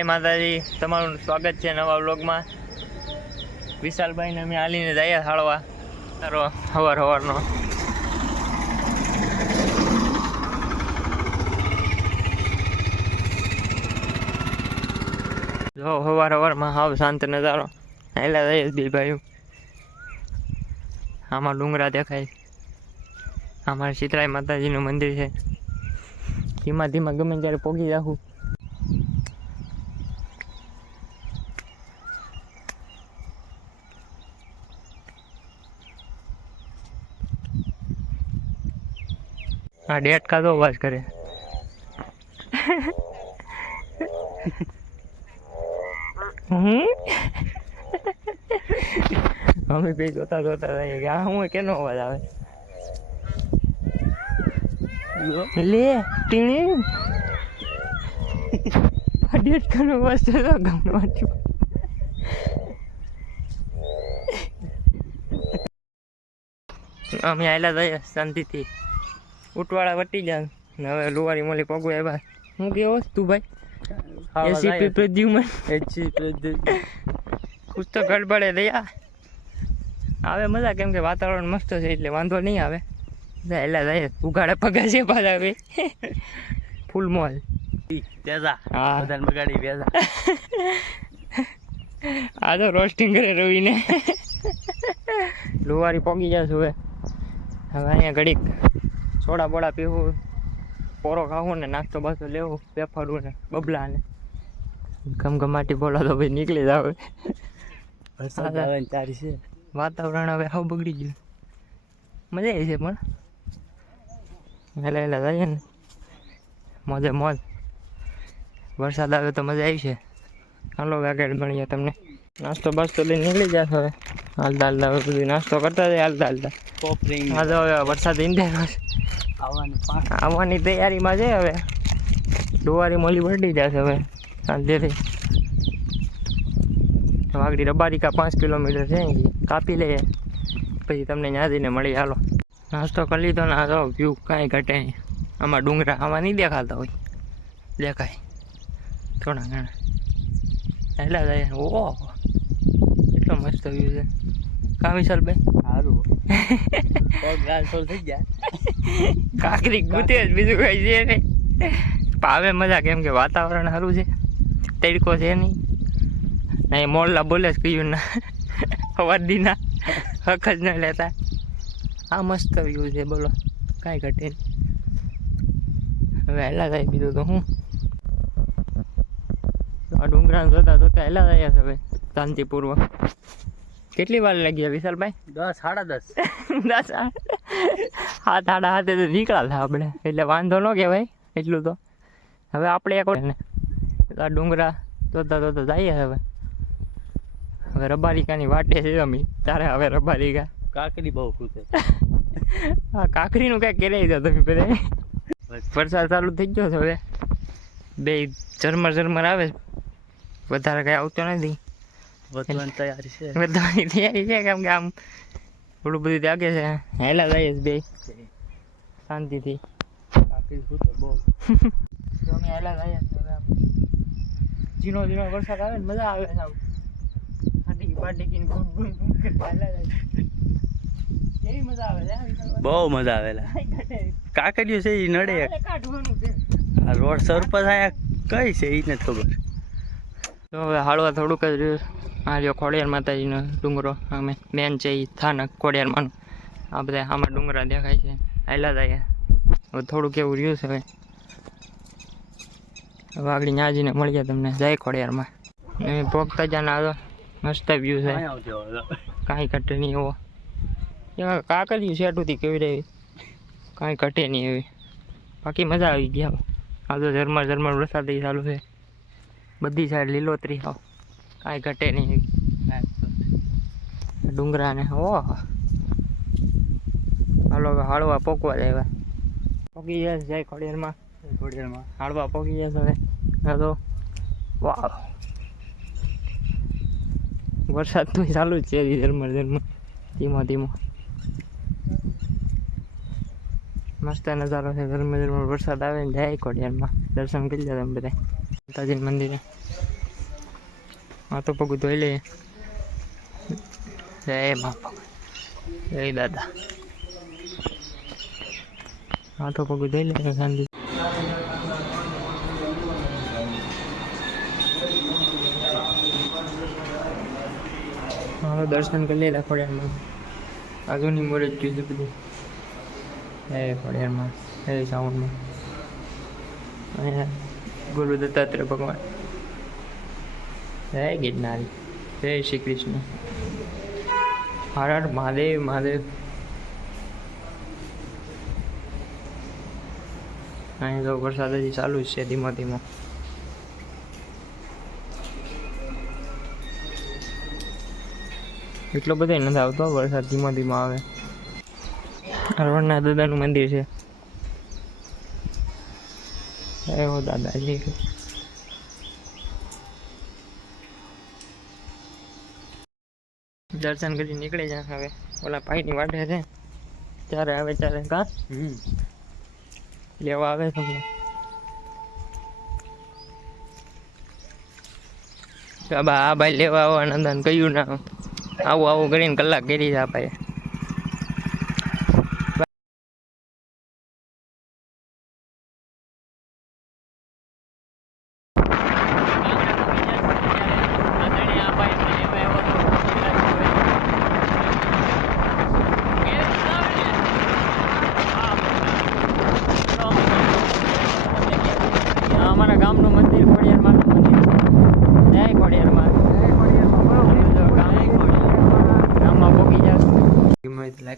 જય માતાજી, તમારું સ્વાગત છે નવા વ્લોગમાં. વિશાલભાઈને અમે હાલીને જઈએ હાળવા. સારો હવાર હવારનો જો હવાર હવારમાં હાવ શાંત નજારો. હાલ્યા જઈએ દિલભાઈ આમાં ડુંગરા દેખાય. અમારે શીતળાઈ માતાજીનું મંદિર છે. ધીમા ધીમા ગમે ત્યારે પોગી જાઉં હા, ડેટ કાતો અવાજ કરે. મમ્મી બે જોતા જોતા કે આ હું કેનો અવાજ આવે? લે, ટીણી? આ ડેટ કાનો અવાજ થયો તો અમે આવેલા જઈએ શાંતિથી ઉટવાળા વટી જાય ને હવે લુવારી મોલી પગુ આવ્યા. હું કેવો? તું ભાઈ? એસીપી પ્રદ્યુમન કુછ તો ગડબડે દયા આવે મજા કેમ કે વાતાવરણ મસ્ત છે એટલે વાંધો નહીં આવે. એટલે જાય ઉઘાડે પગા છે પાછા હવે. ફૂલ મોલ હા. બગાડી વેજા આ તો રોસ્ટિંગ કરે રવિને. લુવારી પોગી જશે હવે. હવે અહીંયા ઘડીક સોડા બોડા પીવું. પોરો ખાવું ને નાસ્તો બાસ્તો લેવું. વેફાડવું ને બબલા ને ગમગમાટી બોલો તો ભાઈ નીકળી જાવ. આવે વાતાવરણ હવે હાવ બગડી ગયું. મજા આવી છે પણ. વહેલા વહેલા જઈએ ને. મોજે મોજ. વરસાદ આવે તો મજા આવી છે. હાલો આગળ ભણીએ તમને. નાસ્તો બાસ્તો લઈને નીકળી જશે હવે. હાલતા હાલતા બધું નાસ્તો કરતા જાય હાલતા હાલતા. હા તો હવે વરસાદ ઈંધેલો છે. આવવાનું તૈયારીમાં છે હવે. ડોવારી મોલી વરડી જશે હવે શાંતિથી વાગડી રબારિકા પાંચ કિલોમીટર છે કાપી લઈએ પછી તમને ત્યાં જઈને મળી હાલો. નાસ્તો કરી લીધો ના તો વ્યૂ કાંઈ ઘટે નહીં. આમાં ડુંગરા આમાં નહીં દેખાતા હોય. દેખાય. થોડા ઘણા. એટલા જાય ઓહ. એટલો મસ્ત વ્યૂ છે. કા ભાઈ સારું. કાકરી ગુતે જ બીજું કઈ છે નહીં. પાવે મજા કેમ કે વાતાવરણ સારું છે. તડકો છે નહીં. નહીં મોરલા બોલે જ કહ્યું ના. અવાદીના હક જ ન લેતા. આ મસ્ત વ્યૂ છે, બોલો. કાંઈ ઘટે હવે હેલા થાય બીજું તો હું? આ ડુંગરા જતા તો હેલા થયા છે હવે, શાંતિપૂર્વક. કેટલી વાર લાગી વિશાલભાઈ? દસ સાડા દસ. દસ હાથ આડા હાથે તો નીકળ્યા આપણે. એટલે વાંધો ન કહેવાય એટલું તો. હવે આપણે એક આ ડુંગરા જોતા જોતા જઈએ હવે. હવે રબારિકાની વાટે છે અમે. તારે હવે રબારિકા. કાકડી બહુ ખૂટે. આ કાકરીનું કાંઈ કેરાઈ દો તમે બધા. વરસાદ ચાલુ થઈ ગયો છે હવે. બે ઝરમર ઝરમર આવે. વધારે કાંઈ આવતો નથી. વધવાની તૈયારી છે. વધવાની તૈયારી છે કેમ કે આમ થોડું બધું જાગે છે. હેલા જઈએ છે બે. શાંતિથી. કાકડી કૂદે બહુ. તો અમે હેલા જઈએ ઝીણો ઝીણો વરસાદ આવે ને મજા આવે છે આમ. હાટી પાટી કીને ગુમ ગુમ ગુમ કરતા હેલા જાય કેવી મજા આવે છે બહુ મજા આવેલા કાકડીઓ છે એ નડે કાઢવાનું છે. આ રોડ સરપંચ આયા કઈ છે એ નથી ખબર. તો હવે હાળવા થોડુંક જ રહ્યું આ રહ્યો ખોડિયાર માતાજીનો ડુંગરો અમે મેન છે એ સ્થાનક ખોડિયારમાંનું આ બધા આમાં ડુંગરા દેખાય છે. આયલા થાય હવે થોડુંક એવું રહ્યું છે હવે. હવે આગળ મળી મળીએ તમને જય ખોડિયારમાં એ ભોગતા જાને આવ્યો મસ્ત વ્યૂ છે. કાંઈ ઘટે નહીં એવો. એમાં કાકરિયું શેટુથી કેવી રહી? કાંઈ ઘટે નહીં એવી. બાકી મજા આવી ગયા આ તો ઝરમર ઝરમર વરસાદ ચાલુ છે. બધી સાઈડ લીલોતરી આવ કાંઈ ઘટે નહીં. ડુંગરા ને ઓહ હાલો હવે હાળવા પોકવા જાય પોકી જશે જાય ખોડિયારમાં. ઘોડિયાળમાં હાળવા પોકી જશે હવે. તો વાહ વરસાદ તો ચાલુ જ છે ધર્મ ધર્મ ધીમો ધીમો. મસ્ત નજારો છે ધર્મ ધર્મ વરસાદ આવે ને જાય ખોડિયારમાં. દર્શન કરી જાય તમે બધા માતાજી મંદિરે. હા તો પગું ધોઈ લે જય મા જય દાદા. હા તો પગું ધોઈ લે શાંતિ. મારો દર્શન કરી લેલા ખોડિયારમાં. આજુની મોરે જ કીધું બધું. હે ખોડિયારમાં, એ સાઉન્ડમાં. અહીંયા ગુરુ દત્તાત્રેય ભગવાન. જય ગિરનારી. જય શ્રી કૃષ્ણ. હર હર મહાદેવ મહાદેવ. અહીં તો વરસાદ હજી ચાલુ જ છે ધીમો ધીમો. એટલો બધો નથી આવતો વરસાદ ધીમો ધીમો આવે. હરવણના દાદાનું મંદિર છે. એવો દાદાજી દર્શન કરી નીકળી જાય હવે ઓલા ભાઈની વાટે છે. ત્યારે આવે ત્યારે કા લેવા આવે તમને. આ આ ભાઈ લેવા આવવા નંદન કહ્યું ના. આવું આવું કરીને કલાક કરી છે આ ભાઈ અમારા ગામનું મંદિર ખોડિયાર માનું મંદિર છે જય ખોડિયાર માં ગામમાં પોગી જાવ